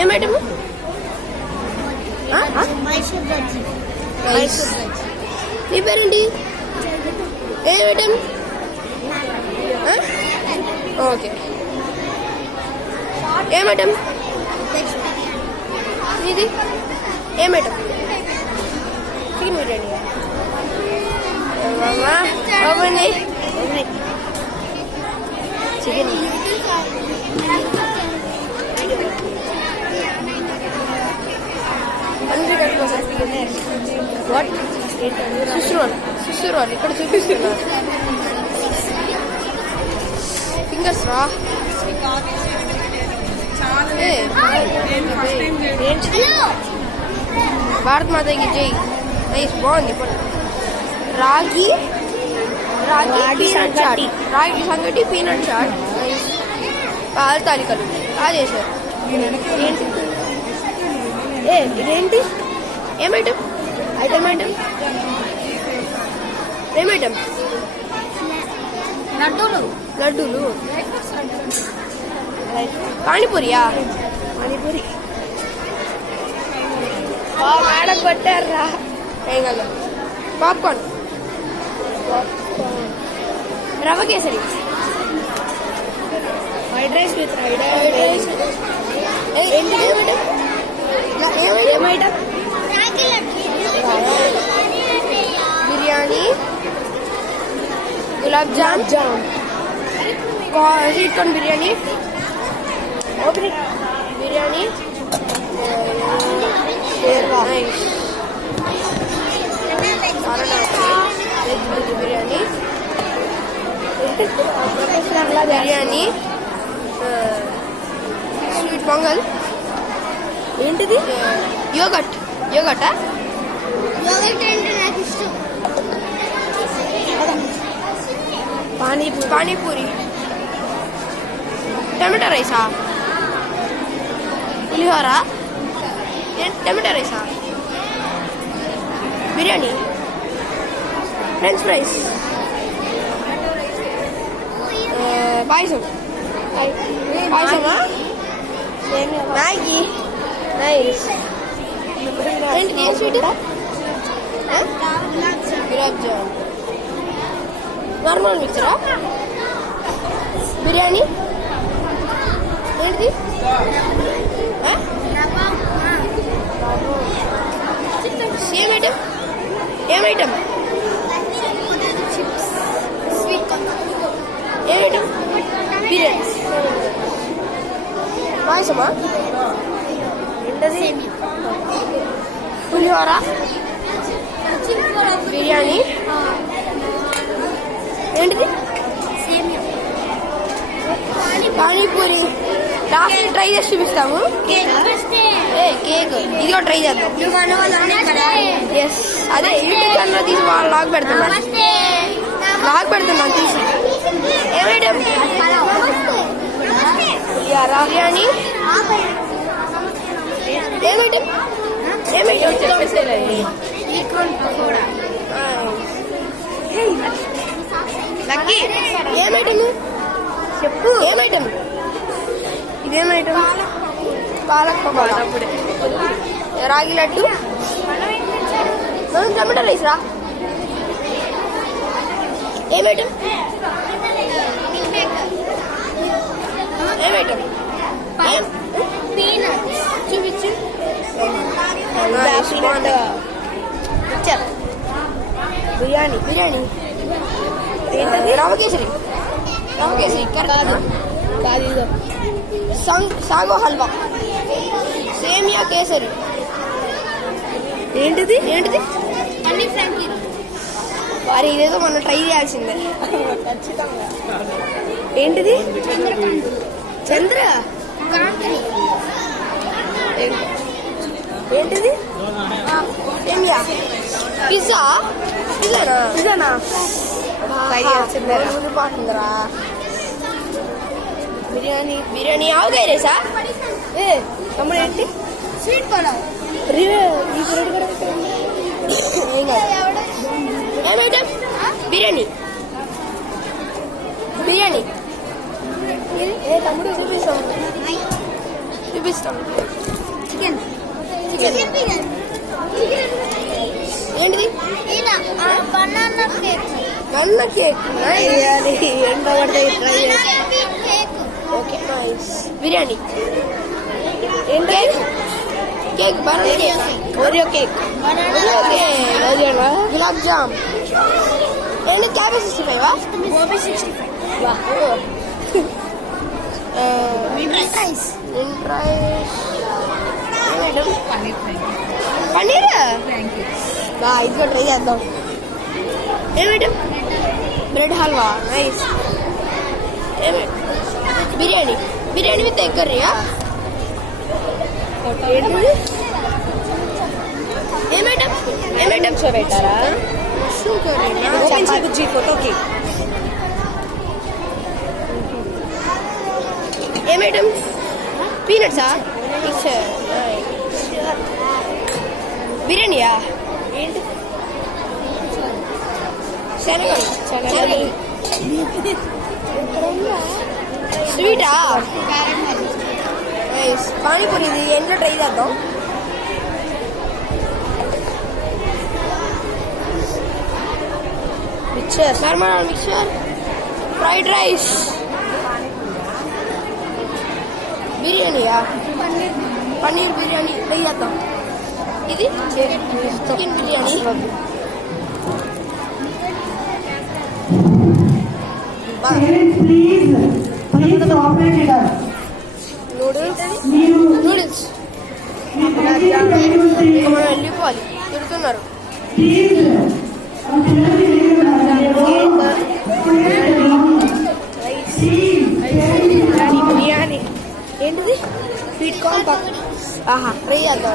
ఏం ఐటమ్? నీ పేరేంటి? ఏం ఐటమ్? ఓకే. ఏం ఐటమ్? ఇది ఏం ఐటమ్? చికెన్ బిర్యానీ. అవునండి చికెన్. వాట్? సుశ్రువాలు ఇక్కడ చూపిస్తున్నారు. ఫింగర్స్ రా. భారత్ మాతకి జై. నైస్, బాగుంది. రాగి సంగటి పీనట్ చాట్, పాల తాలికలు బాగా చేశారు. ఇదేంటి? ఏమైటమ్? ఏమైటమ్? లడ్డూలు. పానీపూరియా? పానీపూరి మేడం కొట్టారా. Popcorn, rava kesari, fried rice with rice. ఏమైటమ్? Biryani, gulab jam, sweet corn biryani, biryani, biryani, sweet pongal. ఏంటిది? యోగట్ అంటే నాకు ఇష్టం. పానీపూరి, టమాటా రైసా, పులిహోర, టమాటా రైసా, బిర్యానీ, ఫ్రెంచ్ ఫ్రైస్, పాయసమా, మ్యాగీ. నైస్. ఏంటి స్వీట్? గులాబ్ జామ్, నార్మల్ మిక్చరా, బిర్యానీ. ఏంటిది? ఏమైటమ్? ఏమైటమ్? బిర్యానీ, పాయసమా, పులిహోర, బిర్యానీ. ఏంటిది? పానీపూరి. లాస్ట్ ట్రై చేసి చూపిస్తాము. కేక్. ఇది కూడా ట్రై చేద్దాం. ఎస్, అదే యూట్యూబ్ ఛానల్ తీసి లాగ్ పెడుతున్నాను తీసి. ఏమైటమ్? బిర్యానీ. ఏమైటమ్? లక్కీ, ఏమైటమ్ చెప్పు. ఏమైటమ్? ఇదేమైటమ్? పాలక్ పకోడా, రాగి లడ్డు, టమాటా రైస్ రా. ఏమైటమ్? చూపించు. బిర్యానీ, రవ్వ కేసరి. సాగో హల్వా, సేమియా కేసరి. ఏంటిది? వారి ఇదేదో మనం ట్రై చేయాల్సిందే ఖచ్చితంగా. ఏంటిది? చంద్ర. ఏంటిది? సేమియా. పిజ్జానా పాటుందిరా. బిర్యానీ ఆవకాయ రేసా? తమ్ముడు ఏంటి? స్వీట్ పలావ్. ఏమైటమ్? బిర్యానీ. తమ్ముడు చూపిస్తాం. చూపిస్తాం. చికెన్ చికెన్ ఏంటిది? Banana cake. వల్ల కేక్ ఎండ పడితే ట్రై చేస్తాం. Okay nice. బిర్యానీ ఏం cake? Cake banana cake, Oreo cake, gulab jam ఏంటి? క్యాబేజ్ 65 గోబీ 65. రైస్. పన్నీర్ ఇది కూడా ట్రై చేద్దాం. ఏమేటం? Bread halwa nice. Biryani biryani with egg కర్రీయా? ఏంటిది? ఏమేటం? ఏమేటం షో పెట్టారా? మష్రూమ్ కర్రీ ఫోటోకి. ఏమేటం? పీనట్సా? బిర్యానీయా? ఏంటి? శనగలు శనగలు స్వీటా? నైస్. పానీపూరి ఇది ఎంట్లో ట్రై చేద్దాం. Mixture normal mixture, fried rice, బిర్యానీయా? పన్నీర్ బిర్యానీ ట్రై చేద్దాం. ఇది చికెన్ బిర్యానీ. నూడిల్స్ వెళ్ళిపోవాలి, తిడుతున్నారు. బిర్యానీ ఏంటిది? Sweet corn. ఆహా ట్రై చేద్దాం.